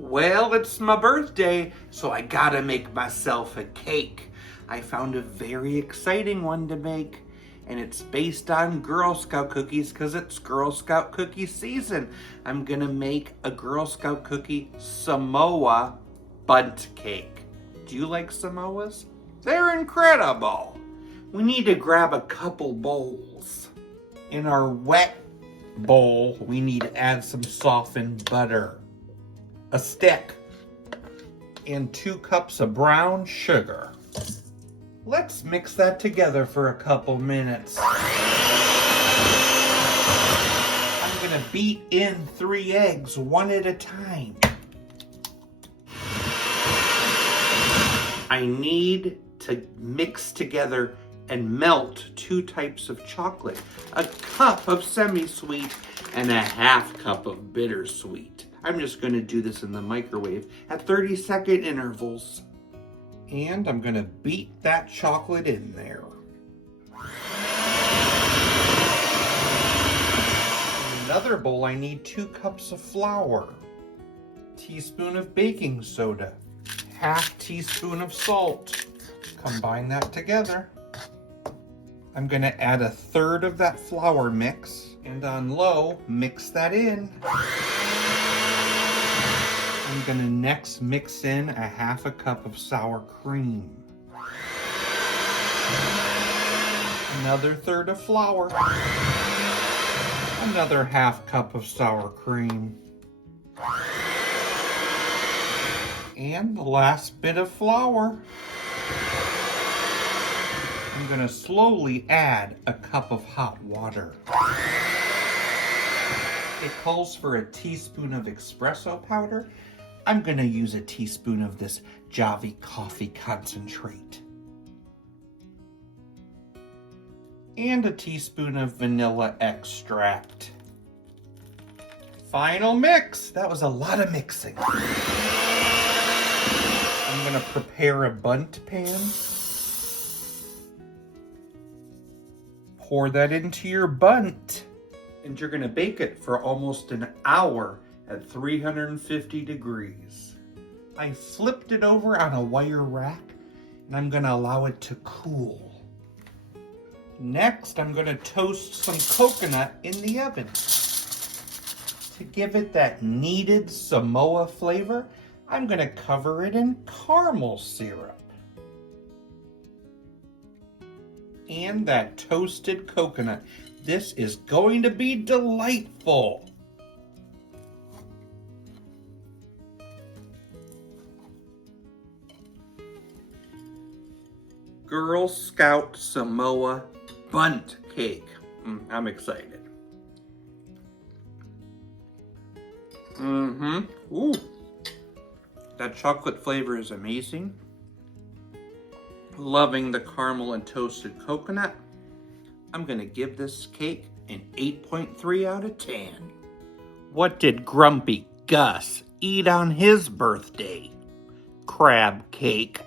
Well, it's my birthday, so I gotta make myself a cake. I found a very exciting one to make, and it's based on Girl Scout cookies because it's Girl Scout cookie season. I'm gonna make a Girl Scout cookie Samoa Bundt cake. Do you like Samoas? They're incredible. We need to grab a couple bowls. In our wet bowl, we need to add some softened butter, a stick, and 2 cups of brown sugar. Let's mix that together for a couple minutes. I'm gonna beat in 3 eggs one at a time. I need to mix together and melt 2 types of chocolate, a cup of semisweet and a half cup of bittersweet. I'm just gonna do this in the microwave at 30-second intervals. And I'm gonna beat that chocolate in there. In another bowl, I need 2 cups of flour, teaspoon of baking soda, half teaspoon of salt. Combine that together. I'm gonna add 1/3 of that flour mix, and on low, mix that in. I'm gonna next mix in a half a cup of sour cream. Another 1/3 of flour. Another half cup of sour cream. And the last bit of flour. I'm gonna slowly add a cup of hot water. It calls for a teaspoon of espresso powder. I'm gonna use a teaspoon of this Javy coffee concentrate. And a teaspoon of vanilla extract. Final mix. That was a lot of mixing. I'm gonna prepare a bundt pan. Pour that into your bundt. And you're gonna bake it for almost an hour at 350 degrees. I flipped it over on a wire rack and I'm gonna allow it to cool. Next, I'm gonna toast some coconut in the oven. To give it that needed Samoa flavor, I'm gonna cover it in caramel syrup. And that toasted coconut. This is going to be delightful. Girl Scout Samoa Bundt cake. I'm excited. Ooh. That chocolate flavor is amazing. Loving the caramel and toasted coconut. I'm gonna give this cake an 8.3 out of 10. What did Grumpy Gus eat on his birthday? Crab cake.